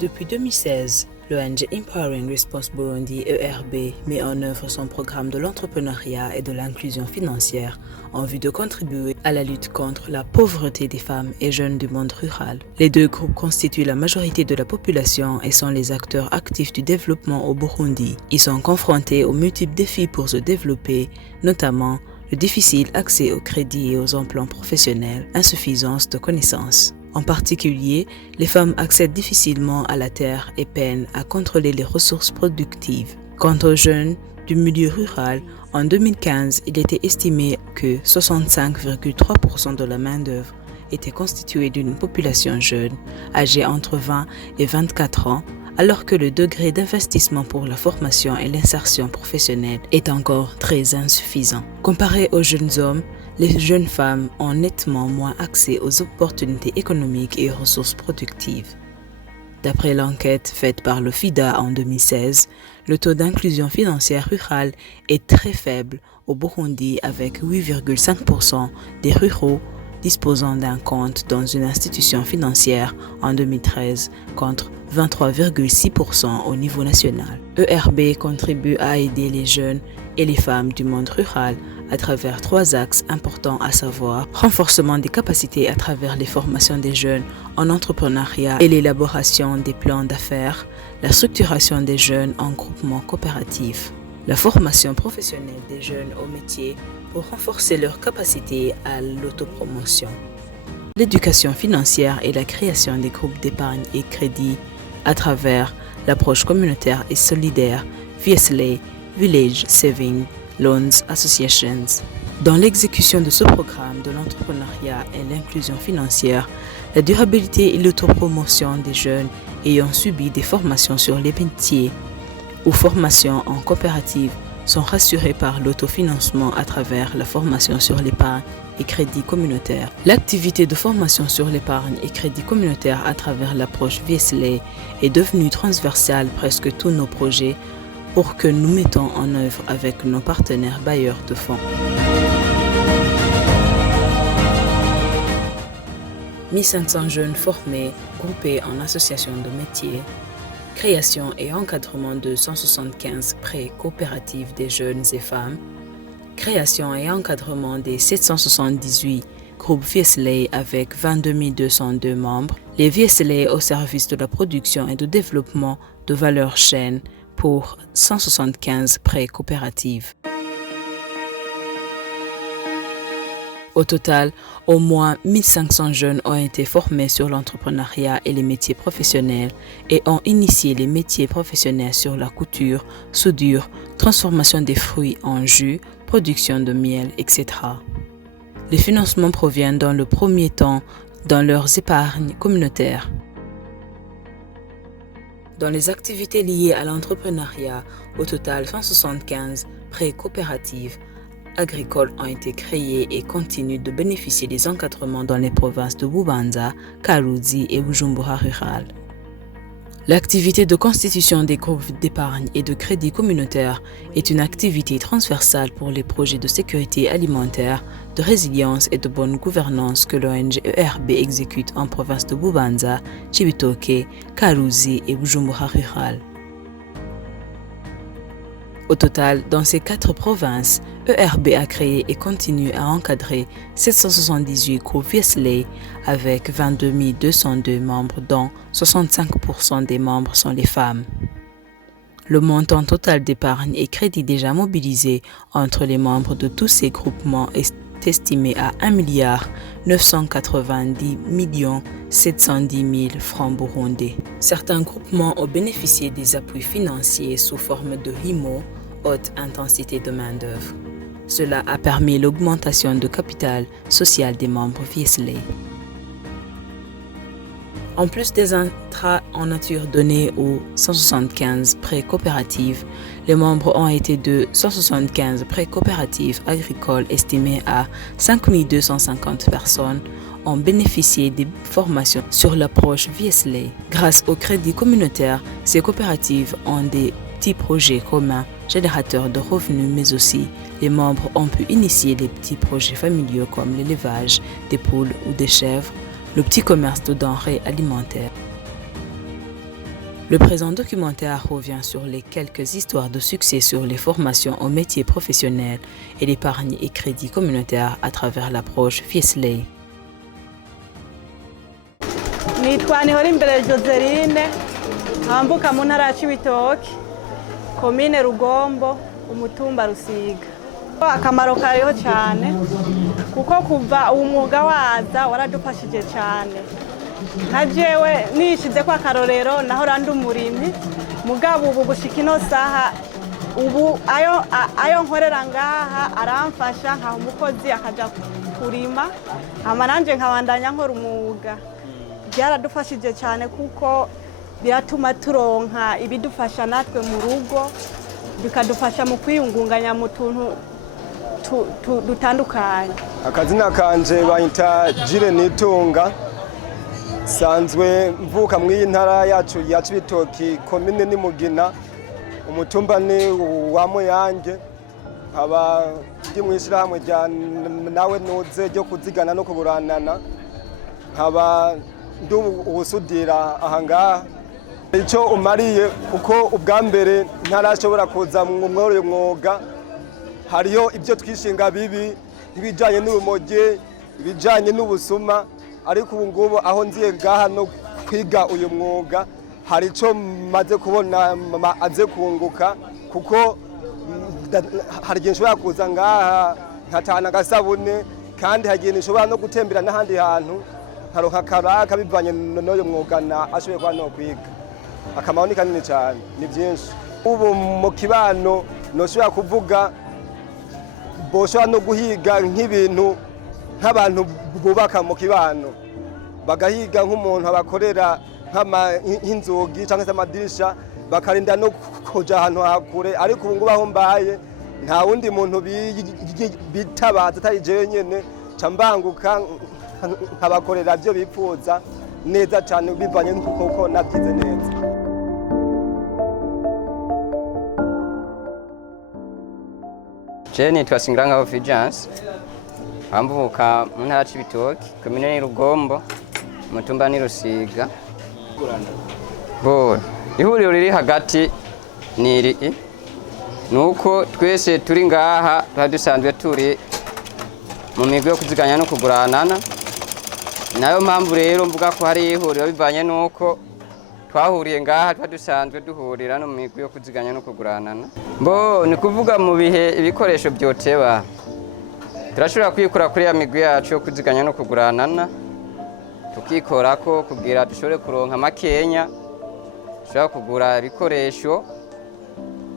Depuis 2016, l'ONG Empowering Response Burundi ERB met en œuvre son programme de l'entrepreneuriat et de l'inclusion financière en vue de contribuer à la lutte contre la pauvreté des femmes et jeunes du monde rural. Les deux groupes constituent la majorité de la population et sont les acteurs actifs du développement au Burundi. Ils sont confrontés aux multiples défis pour se développer, notamment le difficile accès au crédit et aux emplois professionnels, insuffisance de connaissances. En particulier, les femmes accèdent difficilement à la terre et peinent à contrôler les ressources productives. Quant aux jeunes du milieu rural, en 2015, il était estimé que 65,3% de la main-d'œuvre était constituée d'une population jeune, âgée entre 20 et 24 ans, alors que le degré d'investissement pour la formation et l'insertion professionnelle est encore très insuffisant. Comparé aux jeunes hommes, les jeunes femmes ont nettement moins accès aux opportunités économiques et aux ressources productives. D'après l'enquête faite par le FIDA en 2016, le taux d'inclusion financière rurale est très faible au Burundi avec 8,5% des ruraux disposant d'un compte dans une institution financière en 2013 contre 23,6% au niveau national. ERB contribue à aider les jeunes et les femmes du monde rural à travers 3 axes importants, à savoir renforcement des capacités à travers les formations des jeunes en entrepreneuriat et l'élaboration des plans d'affaires, la structuration des jeunes en groupements coopératifs, la formation professionnelle des jeunes au métier pour renforcer leurs capacités à l'autopromotion, l'éducation financière et la création des groupes d'épargne et crédit à travers l'approche communautaire et solidaire VSLA, Village Saving Loans Associations. Dans l'exécution de ce programme de l'entrepreneuriat et l'inclusion financière, la durabilité et l'autopromotion des jeunes ayant subi des formations sur les métiers ou formations en coopérative sont rassurés par l'autofinancement à travers la formation sur l'épargne et crédit communautaire. L'activité de formation sur l'épargne et crédit communautaire à travers l'approche VSLA est devenue transversale presque tous nos projets pour que nous mettons en œuvre avec nos partenaires bailleurs de fonds. 1500 jeunes formés, groupés en associations de métiers, création et encadrement de 175 prêts coopératifs des jeunes et femmes, création et encadrement des 778 groupes VSLA avec 22 202 membres, les VSLA au service de la production et du développement de valeur chaîne pour 175 prêts coopératifs. Au total, au moins 1500 jeunes ont été formés sur l'entrepreneuriat et les métiers professionnels et ont initié les métiers professionnels sur la couture, soudure, transformation des fruits en jus, production de miel, etc. Les financements proviennent dans le premier temps dans leurs épargnes communautaires. Dans les activités liées à l'entrepreneuriat, au total 175 prêts coopératifs agricoles ont été créés et continuent de bénéficier des encadrements dans les provinces de Bubanza, Karuzi et Bujumbura rural. L'activité de constitution des groupes d'épargne et de crédit communautaire est une activité transversale pour les projets de sécurité alimentaire, de résilience et de bonne gouvernance que l'ONG ERB exécute en province de Bubanza, Cibitoke, Karuzi et Bujumbura rural. Au total, dans ces 4 provinces, ERB a créé et continue à encadrer 778 groupes VSLA avec 22 202 membres, dont 65% des membres sont les femmes. Le montant total d'épargne et crédit déjà mobilisé entre les membres de tous ces groupements est estimé à 1 990 710 000 francs burundais. Certains groupements ont bénéficié des appuis financiers sous forme de HIMO, haute intensité de main-d'œuvre. Cela a permis l'augmentation de capital social des membres VSLA. En plus des intrants en nature donnés aux 175 prêts coopératifs, les membres ont été de 175 prêts coopératifs agricoles estimés à 5 250 personnes ont bénéficié des formations sur l'approche VSLA. Grâce au crédit communautaire, ces coopératives ont des petits projets communs générateurs de revenus, mais aussi les membres ont pu initier des petits projets familiaux comme l'élevage des poules ou des chèvres, le petit commerce de denrées alimentaires. Le présent documentaire revient sur les quelques histoires de succès sur les formations aux métiers professionnels et l'épargne et crédit communautaire à travers l'approche Fiesley. Nitwa Nihorimbere Joseline, ambuka mu ntara ya Cibitoke, komine Rugombo, umutumba Rusiga. Akamaro kariho cyane kuko kuva umwuga waza waradufashije cyane. Najewe nishize kwa karorero naho randi umurimyi mugabo ubu gushika ino saha ubu ayo nkorera ngaha aramfasha nka umukozi akaja kurima hama nanje nkabandanya nkora umwuga. Byaradufashije cyane kuko biratuma turonka ibidufasha natwe mu rugo bikadufasha mu kwiyungunganya mu tuntu dutandukanye. Akazina kanje bayita Jire Nitunga, sanzwe mvuka mu ntara yacu ya Cibitoki, komine ni Mugina, umutumba ni wa Muyange, nkaba ndi mu ishyirahamwe rya nawe nuze ryo kuzigana no kuguranana, nkaba ndi ubusudira ahangaha. Icyo umariye kuko ubwa mbere ntarashobora kuza mu mworoye mwuga, hariyo ibyo twishinga bibi ibijanye n'urumoge, ibijanye n'ubusuma, ariko ubu ngubu aho nziye ngaha no kwiga uyu mwuga hari ico maze kubona aze kunguka, kuko hari igihe nshobora kuza ngaha nkatahana agasabune, kandi hari igihe nshobora no gutembera n'ahandi hantu nkaronka akaraka bivanye n'uyu mwuga ashoboye kuba no kwiga. Akamaro ni kanini cyane, ni byinshi. Ubu mu kibano noshobora kuvuga boshobora no guhiga nk'ibintu nk'abantu bubaka mu kibano, bagahiga nk'umuntu abakorera nk'inzugi cyangwa se amadirisha, bakarinda no kuja ahantu hakure. Ariko ubu ngubu aho mbaye nta wundi muntu bitabaza atari jewe nyene, ca mbanguka nkabakorera byo bipfuza neza cyane bivanye n'uko nabyize neza. Jeni Twasingiranga Fulgence, ambuka mu ntara ya Cibitoke, komine ni Rugombo, umutumba ni Rusiga. Ihuriro riri hagati ni iri nuko twese turi ngaha dusanzwe turi mu migwi yo kuziganya no kuguranana. Nayo mpamvu rero mvuga ko hari ihuriro bivanye nuko twahuriye ngaha dusanzwe duhurira no mu migwi yo kuziganya no kuguranana. Ni kuvuga mu bihe ibikoresho byoteba turashobora kwikora kuri ya migwi yacu yo kuziganya no kuguranana, tukikorako kugira dushobore kuronka makenya, dushobora kugura ibikoresho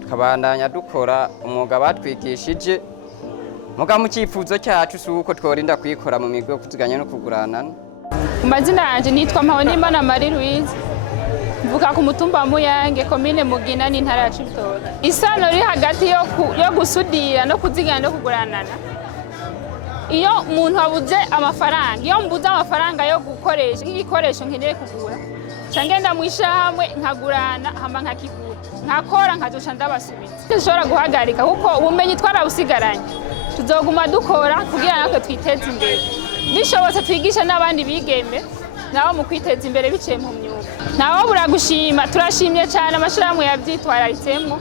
tukabandanya dukora umwuga batwigishije. Muga mu cyifuzo cyacu suko tworinda kwikora mu migwi yo kuziganya no kuguranana. Amazina yanje nitwa Mpabonimana Marie Louise, mvuka ku mutumba wa Muyange, komine Mugina n'intara ya Cibitoke. Isano riri hagati yo gusudira no kuziganya no kuguranana. Iyo umuntu abuze amafaranga, iyo mbuze amafaranga yo gukoresha igikoresho nkeneye kugura, cyangenda mu ishahamwe nkagurana hamba nkakigura, nkakora nkazoca ndabasubiza. Dushobora guhagarika kuko ubumenyi twarabusigaranye, tuzoguma dukora kugira natwe twiteze imbere. Bishobotse twigisha n'abandi bigeme nabo mu kwiteza imbere biciye mu myuga. Nawo buragushima, turashimye cyane amashirahamwe yavyitwararitsemo.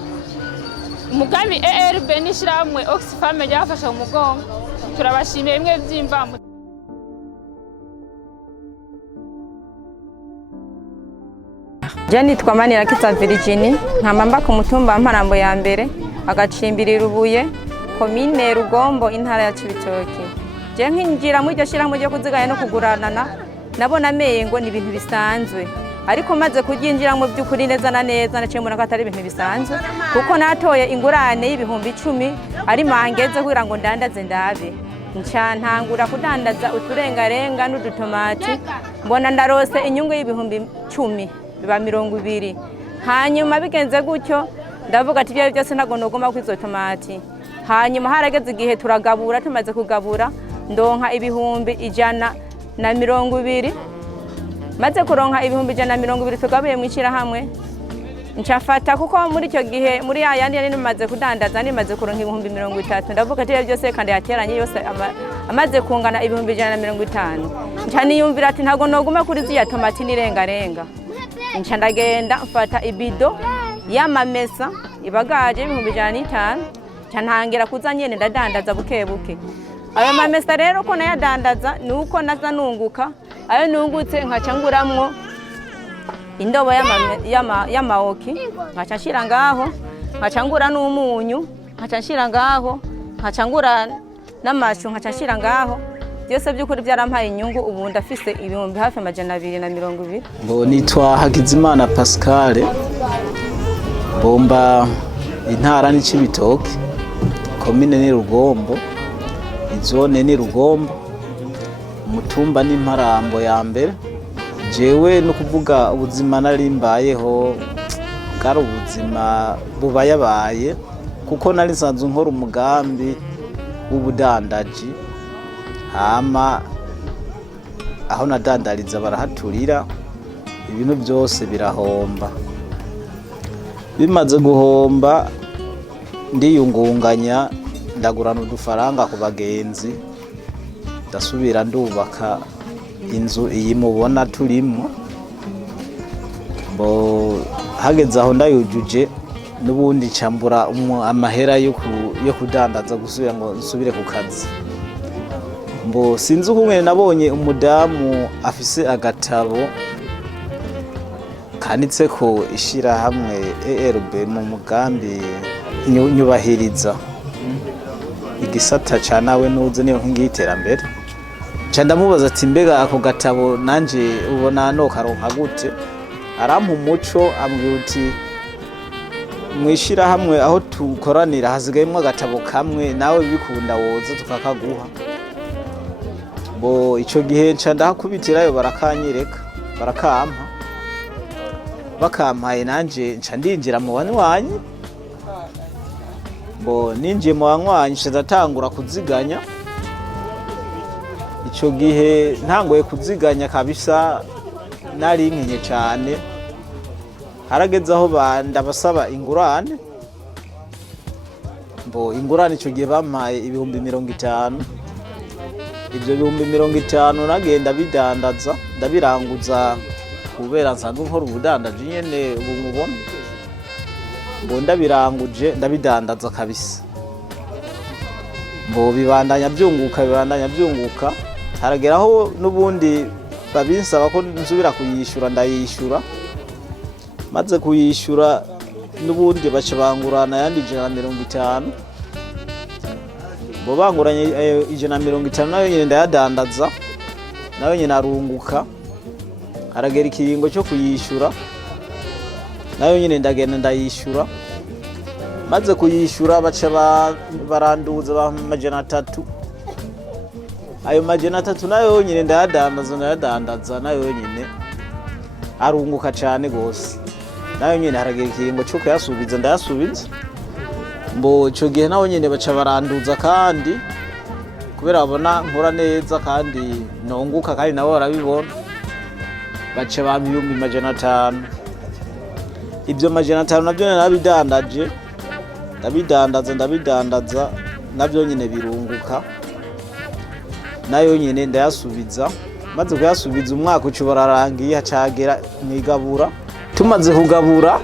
Umugambi ERB n'ishirahamwe Oxfam ryafasha mu mugongo, turabashimiye bimwe by'imvamu. Jeni Twamanirakiza Virginie, nkamba ku mutumba Mparambo ya mbere, agacimbiri Rubuye, komine Rugombo, intara ya Cibitoke. Je nkinjira mu iryo shirahamwe ryo kuziganya no kuguranana, nabona mengo ni ibintu bisanzwe, ariko maze kuryinjira mu by'ukuri neza na neza naciye mbona ko atari ibintu bisanzwe, kuko natoye ingurane y'ibihumbi 10 ari mangeze kugira ngo ndandaze ndabe. Nca ntangura kudandaza uturengarenga n'udutomati, mbona ndarose inyungu y'ibihumbi 10 biba 20. Hanyuma bigenze gutyo ndavuga ati byo byose ntago nogoma kwizo tomati. Hanyuma harageze igihe turagabura, tumaze kugabura ndonka ibihumbi 120. Maze kuronka ibihumbi 120 tugabuye mu ishirahamwe, ncafata kuko muri icyo gihe muri yandi yari nimaze kudandaza nimaze kuronka ibihumbi 30. Ndavuga ati byose kandi yateranye yose amaze kungana ibihumbi 150. Nca niyumvira ati ntago noguma kuri ziya tomati nirengarenga. nca ndagenda mfata ibido y'amamesa ibagaje 1,500 nca ntangira kuza nyene ndadandaza buke buke. Ayo mamesa rero ko nayadandaza nuko naza nunguka, ayo nungutse nkaca nguramwo indobo y'amawoki nkaca nshira ngaho, nkaca ngura n'umunyu nkaca nshira ngaho, nkaca ngura n'amashu nkaca nshira ngaho. Byose by'ukuri byarampaye inyungu, ubu ndafise ibihumbi hafi 220. Ngo nitwa Hakizimana Pascal, bomba intara ni Cibitoke, komine ni Rugombo, izone ni Rugombo, umutumba ni Mparambo ya mbere. Jewe no kuvuga ubuzima narimbayeho bwari ubuzima bubayabaye, kuko nari nsanzwe nkora umugambi w'ubudandaji, hama aho nadandariza barahaturira, ibintu byose birahomba. Bimaze guhomba ndiyungunganya, ndagurana udufaranga ku bagenzi, ndasubira ndubaka inzu iyi mubona turimo. Bo hageze aho ndayujuje n'ubundi cambura amahera yo kudandaza gusubira ngo nsubire ku kazi. Mbo sinzi ukumwe nabonye umudamu afise agatabo kanitse ko ishira hamwe ERB mu mugambi nyubahiriza igisata ca nawe nuze niyo nkingi y'iterambere. Ca ndamubaza ati mbega ako gatabo nanje ubona no karonka gute? Arampa umuco ambwira uti mwishira hamwe aho tukoranira hasigayemo agatabo kamwe, nawe bikunda woza tukakaguha. Bo ico gihe nca ndahakubitirayo barakanyereka, barakampa, bakampaye nanje nca ndinjira mu banywanyi. Bo ninjiye mu banywanyi nca ndatangura kuziganya. Ico gihe ntangoye kuziganya kabisa, nari nkenye cyane. Harageze aho ndabasaba ingurane. Bo ingurane ico gihe bampaye ibihumbi 50. Ibyo bihumbi 50 nagenda bidandaza, ndabiranguza kubera nsanzwe nkora ubudandaji nyene ubu mubona. Bo ndabiranguje ndabidandaza kabisa. Bo bibandanya byunguka, harageraho n'ubundi babinsaba ko nsubira kuyishura, ndayishura. Maze kuyishura n'ubundi baca bangurana yandi 150. Bo banguranye 150 nayo nyine ndayadandaza, nayo nyine arunguka. Haragera ikiringo cyo kuyishura, nayo nyine ndagenda ndayishura. Maze kuyishura baca baranduza ba 300. Ayo 300 nayo nyine ndayadandaza nayo nyine arunguka cyane gose. Nayo nyine haragera ikiringo cyo kuyasubiza, ndayasubiza. Mbo ico gihe naho nyine baca baranduza kandi kubera babona nkora neza kandi nonguka kandi nabo barabibona, baca bampa 500. Ibyo 500 nabyo narabidandaje, ndabidandaza nabyo nyine birunguka, nayo nyine ndayasubiza. Maze kuyasubiza umwaka ucu bararangiye, hacagera mwigabura. Tumaze kugabura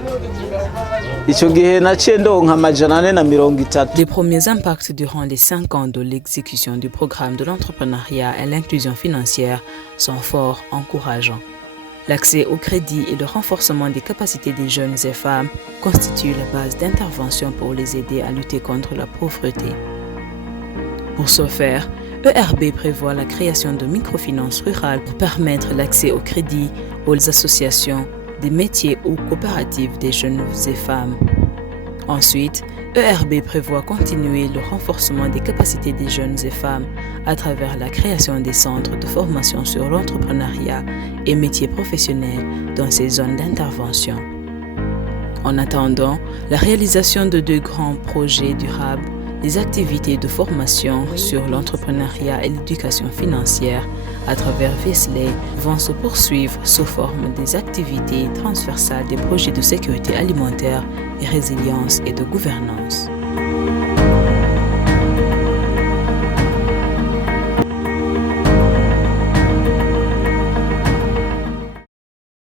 ico gihe naciye ndonka 430. Les premiers impacts durant les 5 ans de l'exécution du programme de l'entrepreneuriat et l'inclusion financière sont fort encourageants. L'accès au crédit et le renforcement des capacités des jeunes et femmes constituent la base d'intervention pour les aider à lutter contre la pauvreté. Pour ce faire, ERB prévoit la création de microfinances rurales pour permettre l'accès au crédit aux associations, des métiers ou coopératives des jeunes et femmes. Ensuite, ERB prévoit continuer le renforcement des capacités des jeunes et femmes à travers la création des centres de formation sur l'entrepreneuriat et métiers professionnels dans ces zones d'intervention. En attendant la réalisation de 2 grands projets durables, les activités de formation sur l'entrepreneuriat et l'éducation financière à travers Wesley vont se poursuivre sous forme des activités transversales des projets de sécurité alimentaire et résilience et de gouvernance.